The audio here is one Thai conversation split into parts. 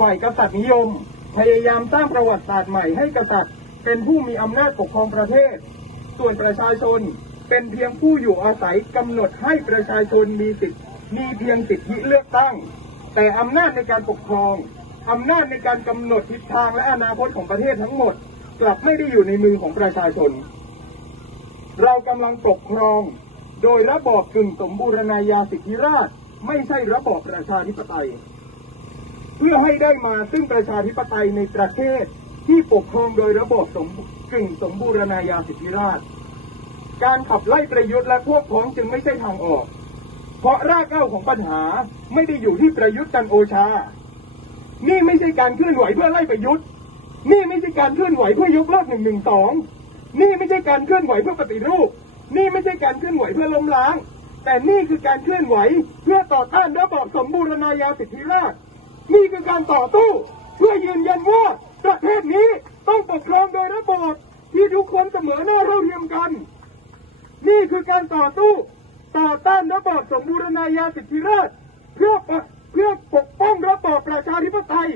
ฝ่ายกษัตริย์นิยม พยายามสร้างประวัติศาสตร์ใหม่ให้กษัตริย์ เป็นผู้มีอำนาจปกครองประเทศ ส่วนประชาชนเป็นเพียงผู้อยู่อาศัยกำหนดให้ประชาชนมีสิทธิมีเพียงสิทธิเลือกตั้ง แต่อำนาจในการปกครองอำนาจในการกำหนดทิศทางและอนาคตของประเทศทั้งหมด กลับไม่ได้อยู่ในมือของประชาชน เรากำลังปกครอง โดยระบอบกึ่งสมบูรณาญาสิทธิราช ไม่ใช่ระบอบประชาธิปไตย พื่อให้ได้มาซึ่งประชาธิปไตยในประเทศที่ปกครองโดยระบบสมกึ่งสมบูรณาญาสิทธิราชการขับไล่ประยุทธ์และพวกพ้องจึงไม่ใช่ทางออก เพราะรากเหง้าของปัญหาไม่ได้อยู่ที่ประยุทธ์จันโอชา นี่ไม่ใช่การเคลื่อนไหวเพื่อไล่ประยุทธ์ นี่ไม่ใช่การเคลื่อนไหวเพื่อยกเลิกหนึ่งหนึ่งสองนี่ไม่ใช่การเคลื่อนไหวเพื่อปฏิรูป นี่ไม่ใช่การเคลื่อนไหวเพื่อล้มล้าง แต่นี่คือการเคลื่อนไหวเพื่อต่อต้านระบอบสมบูรณาญาสิทธิราชย์ นี่คือการต่อสู้เพื่อยืนยันว่าประเทศนี้ต้องปกครองโดยระบอบที่ทุกคนเสมอหน้าเท่าเทียมกัน นี่คือการต่อสู้ต่อต้านระบอบสมบูรณาญาสิทธิราชเพื่อเพื่อปกป้องระบอบประชาธิปไตย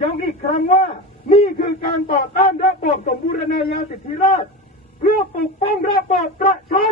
ย้ำอีกครั้งว่านี่คือการต่อต้านระบอบสมบูรณาญาสิทธิราชเพื่อปกป้องระบอบประชา